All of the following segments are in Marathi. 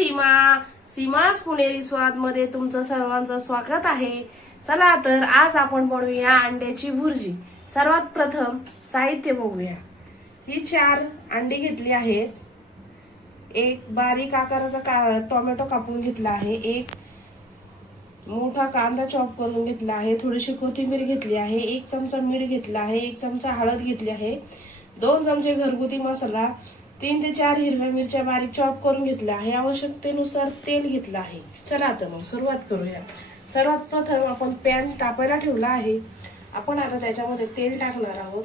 सीमास पुणेरी स्वाद मध्ये तुमचं सर्वांचं स्वागत आहे। चला तर आज आपण बनवूया अंड्याची भुर्जी। सर्वात प्रथम साहित्य बघूया। ही 4 अंडी घेतली आहेत, एक बारीक आकाराचा टोमॅटो कापून घेतला आहे, एक मोठा कांदा चॉप करून घेतला आहे, थोडीशी कोथिंबीर घेतली आहे, 1 चमचा मीठ घेतला आहे, 1 चमचा हळद घेतली आहे, 2 चमचे घरगुती मसाला, 3 ते 4 हिरव्या मिरच्या बारीक चॉप करून घेतल्या आहे, आवश्यकतेनुसार तेल घेतलं आहे। चला तर मग सुरुवात करूया। सर्वात प्रथम आपण पॅन तापायला ठेवला आहे। आपण आता त्याच्यामध्ये तेल टाकणार आहोत।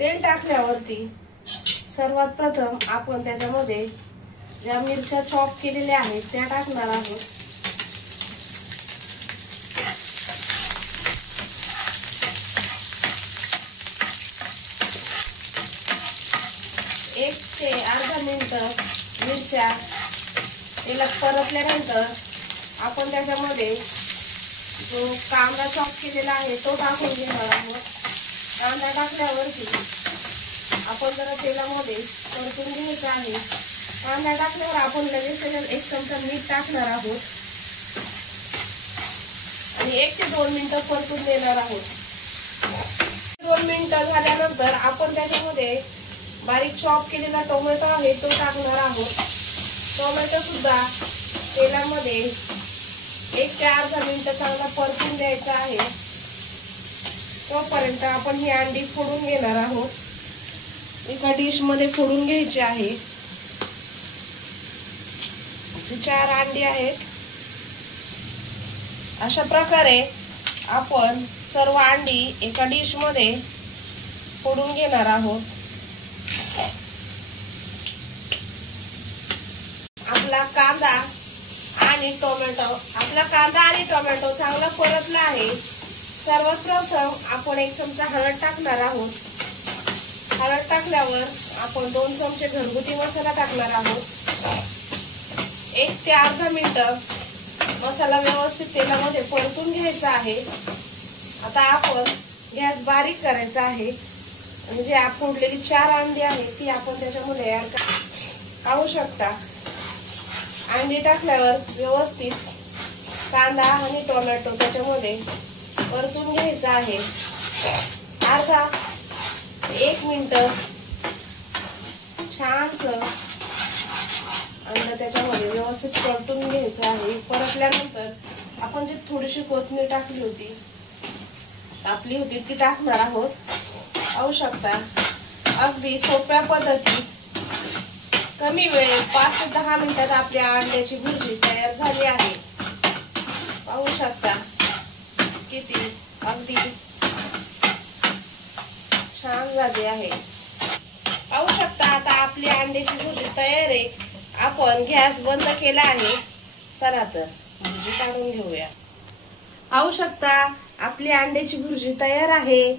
तेल टाकल्यावरती सर्वात प्रथम आपण त्याच्यामध्ये ज्या मिरच्या चॉप केलेल्या आहेत त्या टाकणार आहोत। एक ते अर्धा मिनिट मिरच्या तेलात परतल्यानंतर आपण त्याच्यामध्ये जो कांदा चॉप केलेला आहे तो टाकून घेणार आहोत। कांदा टाकल्यावरती आपण जरा तेलामध्ये परतून घ्यायचा आहे। कांदा टाकल्यावर आपण लगेच त्याच्यात 1 चमचा मीठ टाकणार आहोत आणि 1 ते 2 मिनिटं परतून देणार आहोत। 2 मिनिटं झाल्यानंतर आपण त्याच्यामध्ये बारीक चॉप केलेला टोमॅटो आहे तो टाकणार आहोत। टोमॅटो सुद्धा तेलामध्ये 1 ते अर्धा मिनिट चांगला परतून द्यायचा आहे। तोपर्यंत आपण ही अंडी फोडून घेणार आहोत। एका डिश मध्ये फोडून घ्यायची आहे। 4 अंडी आहेत। अशा प्रकारे आपण सर्व अंडी एका डिश मध्ये फोडून घेणार आहोत। आपला कांदा आणि टोमॅटो चांगला परतला आहे। सर्वात प्रथम आपण 1 चमचा हळद टाकणार आहोत। हळद टाकल्यावर आपण 2 चमचे घरगुती मसाला टाकणार आहोत। 1 ते अर्धा मिनिट मसाला व्यवस्थित तेलामध्ये परतून घ्यायचा आहे। आता आपण गॅस बारीक करायचा आहे आणि जी फोडलेली 4 अंडी आहेत ती आपण त्याच्यामध्ये ऍड करू शकता। अंडी टाकल्यावर व्यवस्थित कांदा आणि टोमॅटो त्याच्यामध्ये परतून घ्यायचा आहे। 1 मिनिट छानसं अंड त्याच्यामध्ये व्यवस्थित परतून घ्यायचं आहे। परतल्यानंतर आपण जी थोडीशी कोथिंबीर टाकली होती ती टाकणार आहोत। पाहू शकता अगदी सोप्या पद्धतीत कमी वेळेत 5 ते 10 मिनिटात आपल्या अंड्याची भुर्जी तयार झाली आहे। पाहू शकता किती अगदी छान झाली आहे। पाहू शकता आता आपली अंड्याची भुर्जी तयार आहे। आपण गॅस बंद केला आहे। चला तर भुर्जी काढून घेऊया। पाहू शकता आपली अंड्याची भुर्जी तयार आहे।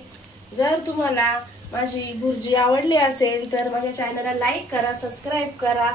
जर तुम्हाला माझी भुर्जी आवडली असेल तर माझ्या चॅनलला लाईक करा, सबस्क्राईब करा।